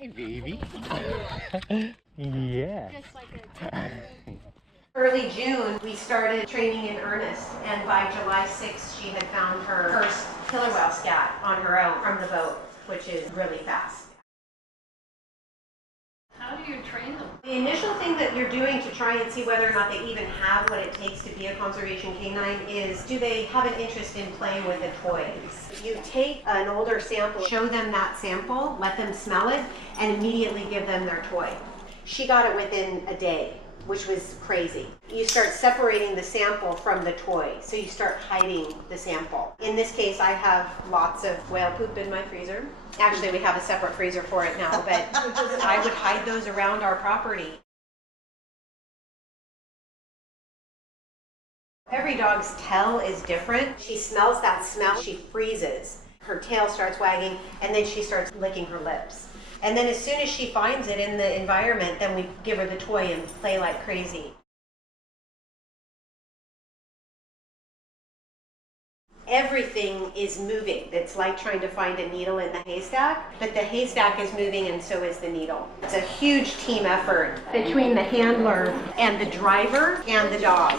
Hi, baby. Yeah. Just like a Early June, we started training in earnest, and by July 6th, she had found her first killer whale scat on her own from the boat, which is really fast. How do you train them? The initial thing that you're doing to try and see whether or not they even have what it takes to be a conservation canine is, do they have an interest in playing with the toys? You take an older sample, show them that sample, let them smell it, and immediately give them their toy. She got it within a day, which was crazy. You start separating the sample from the toy, so you start hiding the sample. In this case, I have lots of whale poop in my freezer. Actually, we have a separate freezer for it now, but I would hide those around our property. Every dog's tail is different. She smells that smell, she freezes. Her tail starts wagging, and then she starts licking her lips. And then as soon as she finds it in the environment, then we give her the toy and play like crazy. Everything is moving. It's like trying to find a needle in the haystack, but the haystack is moving and so is the needle. It's a huge team effort between the handler and the driver and the dog.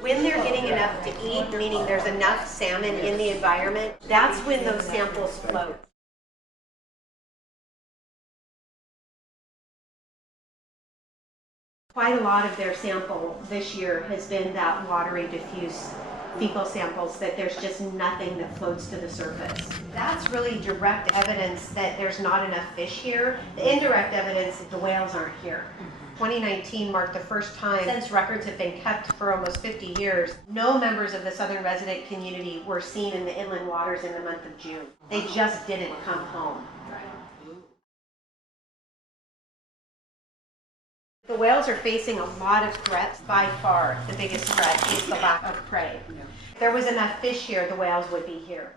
When they're getting enough to eat, meaning there's enough salmon in the environment, that's when those samples float. Quite a lot of their sample this year has been that watery, diffuse fecal samples, that there's just nothing that floats to the surface. That's really direct evidence that there's not enough fish here. The indirect evidence that the whales aren't here. 2019 marked the first time since records have been kept for almost 50 years. No members of the southern resident community were seen in the inland waters in the month of June. They just didn't come home. The whales are facing a lot of threats. By far, the biggest threat is the lack of prey. If there was enough fish here, the whales would be here.